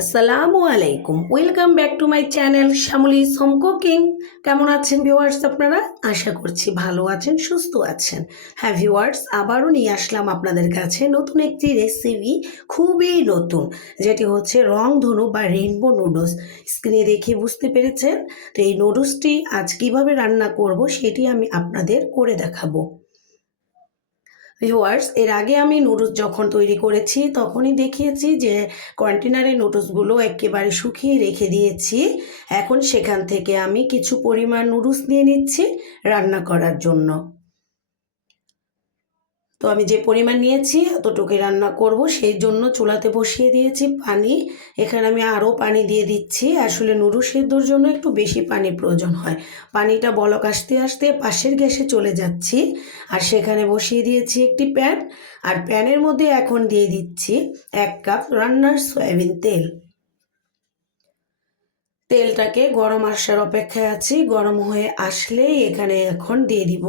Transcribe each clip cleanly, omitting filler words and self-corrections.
আসসালামু আলাইকুম, welcome back to my channel Shyamoli's home cooking. কেমন আছেন ভিউয়ার্স আপনারা? আশা করছি ভালো আছেন, সুস্থ আছেন। হ্যাঁ ভিউয়ার্স, আবারও নিয়ে আসলাম আপনাদের কাছে নতুন একটি রেসিপি, খুবই নতুন, যেটি হচ্ছে রংধনু বা রেইনবো নুডলস। স্ক্রিনে দেখে বুঝতে পেরেছেন? তো এই নুডলসটি আজ কিভাবে রান্না করব সেটি আমি আপনাদের করে দেখাবো। ভিউয়ার্স, এর আগে আমি নুডলস যখন তৈরি করেছি তখনই দেখিয়েছি যে কন্টেনারে নুডলসগুলো একেবারে শুকিয়ে রেখে দিয়েছি। এখন সেখান থেকে আমি কিছু পরিমাণ নুডলস নিয়ে নিচ্ছি রান্না করার জন্য। তো আমি যে পরিমাণ নিয়েছি অতটুকুই রান্না করব, সেই জন্য চুলাতে বসিয়ে দিয়েছি পানি। এখানে আমি আরও পানি দিয়ে দিচ্ছি। আসলে নুডলস সেদ্ধর জন্য একটু বেশি পানির প্রয়োজন হয়। পানিটা বলক আসতে আসতে পাশের গ্যাসে চলে যাচ্ছি, আর সেখানে বসিয়ে দিয়েছি একটি প্যান। আর প্যানের মধ্যে এখন দিয়ে দিচ্ছি 1 কাপ রান্নার সয়াবিন তেল। তেলটাকে গরম আসার অপেক্ষায় আছি। গরম হয়ে আসলেই এখানে এখন দিয়ে দিব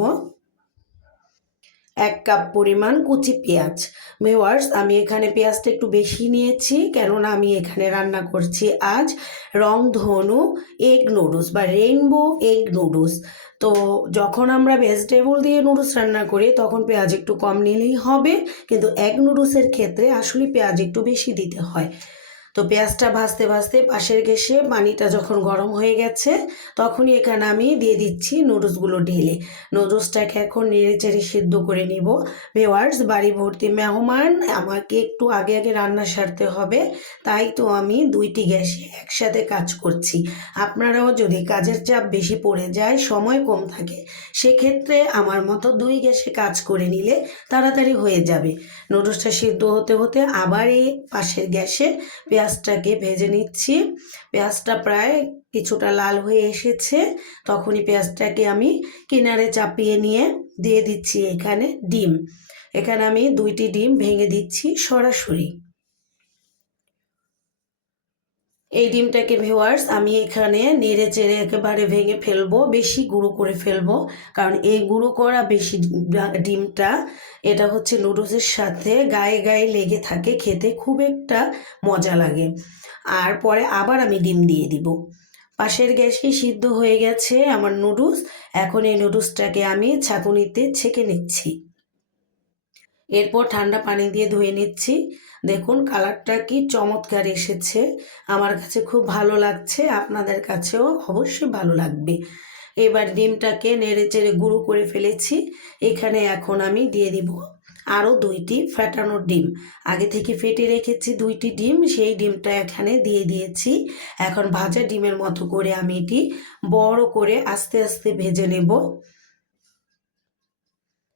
1 কাপ পরিমাণ কুচি পেঁয়াজ। ভিউয়ার্স, আমি এখানে পেঁয়াজটা একটু বেশি নিয়েছি, কেননা আমি এখানে রান্না করছি আজ রংধনু এগ নুডলস বা রেইনবো এগ নুডলস। তো যখন আমরা ভেজিটেবল দিয়ে নুডলস রান্না করি তখন পেঁয়াজ একটু কম নিলেই হবে, কিন্তু এগ নুডলসের ক্ষেত্রে আসলে পেঁয়াজ একটু বেশি দিতে হয়। তো পেঁয়াজটা ভাজতে ভাজতে পাশের গ্যাসে পানিটা যখন গরম হয়ে গেছে তখনই এখানে আমি দিয়ে দিচ্ছি নুডলসগুলো ঢেলে। নুডলসটাকে এখন নেড়ে চেড়ে সিদ্ধ করে নিব। ভিউয়ার্স, বাড়ি ভর্তি মেহমান, আমাকে একটু আগে আগে রান্না সারতে হবে, তাই তো আমি 2টি গ্যাসে একসাথে কাজ করছি। আপনারাও যদি কাজের চাপ বেশি পড়ে যায়, সময় কম থাকে, সেক্ষেত্রে আমার মতো 2 গ্যাসে কাজ করে নিলে তাড়াতাড়ি হয়ে যাবে। নুডলসটা সিদ্ধ হতে হতে আবার এই পাশের গ্যাসে পেঁয়াজটাকে ভেজে নিচ্ছি। পেঁয়াজটা প্রায় কিছুটা লাল হয়ে এসেছে, তখনই পেঁয়াজটাকে আমি কিনারে চাপিয়ে নিয়ে দিয়ে দিচ্ছি এখানে ডিম। এখানে আমি 2টি ডিম ভেঙে দিচ্ছি সরাসরি। এই ডিমটাকে ভিউয়ার্স আমি এখানে নেড়ে চেড়ে একেবারে ভেঙে ফেলবো, বেশি গুঁড়ো করে ফেলবো, কারণ এই গুঁড়ো করা বেশি ডিমটা এটা হচ্ছে নুডলসের সাথে গায়ে গায়ে লেগে থাকে, খেতে খুব একটা মজা লাগে। আর পরে আবার আমি ডিম দিয়ে দিব। পাশের গ্যাসে সিদ্ধ হয়ে গেছে আমার নুডলস। এখন এই নুডলসটাকে আমি ছাঁকুনিতে ছেঁকে নিচ্ছি। এরপর ঠান্ডা পানি দিয়ে ধুয়ে নিচ্ছি। দেখুন কালারটা কি চমৎকার এসেছে, আমার কাছে খুব ভালো লাগছে, আপনাদের কাছেও অবশ্যই ভালো লাগবে। এবার ডিমটাকে নেড়ে চেড়ে গুঁড়ো করে ফেলেছি। এখানে এখন আমি দিয়ে দিব আরও 2টি ফেটানো ডিম। আগে থেকে ফেটে রেখেছি 2টি ডিম, সেই ডিমটা এখানে দিয়ে দিয়েছি। এখন ভাজা ডিমের মতো করে আমি এটি বড় করে আস্তে আস্তে ভেজে নেব।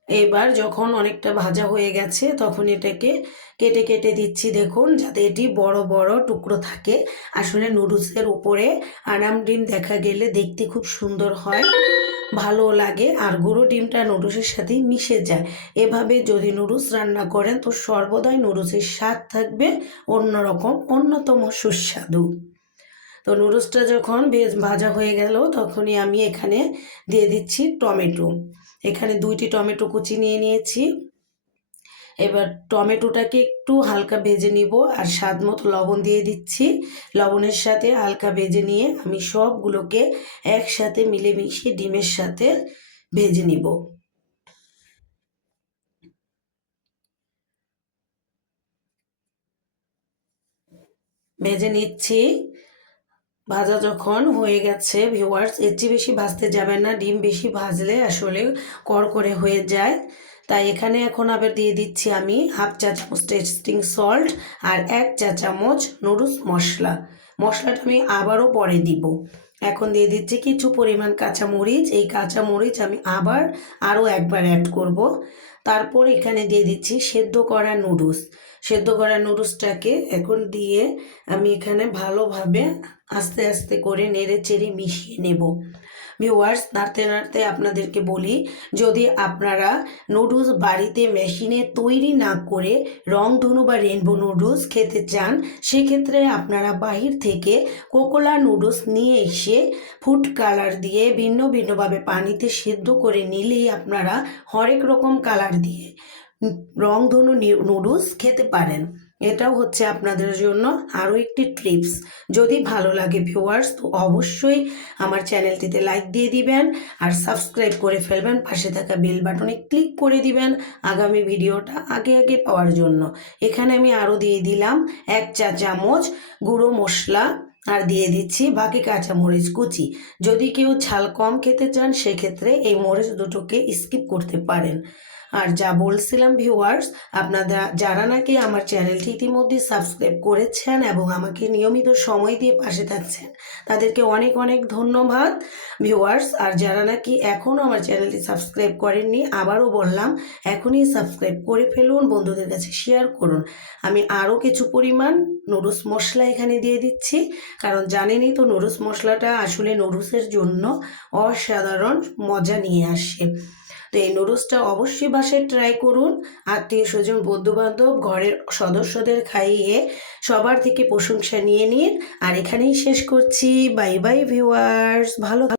এবার যখন অনেকটা ভাজা হয়ে গেছে তখন এটাকে কেটে কেটে দিচ্ছি, দেখুন যাতে এটি বড় বড় টুকরো থাকে। আসলে নুডলসের উপরে আনাম ডিম দেখা গেলে দেখতে খুব সুন্দর হয়, ভালো লাগে, আর গুঁড়ো ডিমটা নুডলসের সাথেই মিশে যায়। এভাবে যদি নুডলস রান্না করেন তো সর্বদাই নুডলসের স্বাদ থাকবে অন্যরকম, অন্যতম সুস্বাদু। তো নুডলসটা যখন বেশ ভাজা হয়ে গেল তখনই আমি এখানে দিয়ে দিচ্ছি টমেটো। এখানে 2টি টমেটো কুচি নিয়ে নিয়েছি। এবার টমেটোটাকে একটু হালকা ভেজে নিব, আর স্বাদ মতো লবণ দিয়ে দিচ্ছি। লবণের সাথে হালকা ভেজে নিয়ে আমি সবগুলোকে একসাথে মিলেমিশে ডিমের সাথে ভেজে নিব। ভেজে নিচ্ছি। ভাজা যখন হয়ে গেছে ভিউয়ার্স, এর চেয়ে বেশি ভাজতে যাবেন না, ডিম বেশি ভাজলে আসলে কড়কড়ে হয়ে যায়। তাই এখানে এখন আবার দিয়ে দিচ্ছি আমি 1/2 চা চামচ টেস্টিং সল্ট আর 1 চা চামচ নুডলস মশলা। মশলাটা আমি আবারও পরে দিব। এখন দিয়ে দিচ্ছি কিছু পরিমাণ কাঁচামরিচ। এই কাঁচামরিচ আমি আবার আরও একবার অ্যাড করব। তারপর এখানে দিয়ে দিচ্ছি সেদ্ধ করা নুডলস। সেদ্ধ করা নুডলসটাকে এখন দিয়ে আমি এখানে ভালোভাবে আস্তে আস্তে করে নেড়ে চেড়ে মিশিয়ে নেব। ভিউয়ার্স, নাড়তে নাড়তে আপনাদেরকে বলি, যদি আপনারা নুডলস বাড়িতে মেশিনে তৈরি না করে রংধনু বা রেনবো নুডলস খেতে চান, সেক্ষেত্রে আপনারা বাহির থেকে কোকোলা নুডলস নিয়ে এসে ফুড কালার দিয়ে ভিন্ন ভিন্নভাবে পানিতে সেদ্ধ করে নিলেই আপনারা হরেক রকম কালার দিয়ে রংধনু নুডলস খেতে পারেন। এটাও হচ্ছে আপনাদের জন্য আরও একটি টিপস। যদি ভালো লাগে ভিউয়ার্স, তো অবশ্যই আমার চ্যানেলটিতে লাইক দিয়ে দিবেন আর সাবস্ক্রাইব করে ফেলবেন, পাশে থাকা বেল বাটনে ক্লিক করে দিবেন আগামী ভিডিওটা আগে আগে পাওয়ার জন্য। এখানে আমি আরও দিয়ে দিলাম 1 চা চামচ গুঁড়ো মশলা আর দিয়ে দিচ্ছি বাকি কাঁচামরিচ কুচি। যদি কেউ ঝাল কম খেতে চান সেক্ষেত্রে এই মরিচ দুটোকে স্কিপ করতে পারেন। আর যা বলছিলাম ভিউয়ার্স, আপনারা যারা নাকি আমার চ্যানেলটি ইতিমধ্যে সাবস্ক্রাইব করেছেন এবং আমাকে নিয়মিত সময় দিয়ে পাশে থাকছেন, তাদেরকে অনেক অনেক ধন্যবাদ ভিউয়ার্স। আর যারা নাকি এখনও আমার চ্যানেলটি সাবস্ক্রাইব করেননি, আবারও বললাম, এখনই সাবস্ক্রাইব করে ফেলুন, বন্ধুদের কাছে শেয়ার করুন। আমি আরও কিছু পরিমাণ নুডলস মশলা এখানে দিয়ে দিচ্ছি, কারণ জানেনই তো নুডলস মশলাটা আসলে নুডলসের জন্য অসাধারণ মজা নিয়ে আসে। তো এই নুডলসটা অবশ্যই বাসায় ট্রাই করুন, আত্মীয় স্বজন বন্ধুবান্ধব ঘরের সদস্যদের খাইয়ে সবার থেকে প্রশংসা নিয়ে নিন। আর এখানেই শেষ করছি। বাই বাই ভিউয়ার্স, ভালো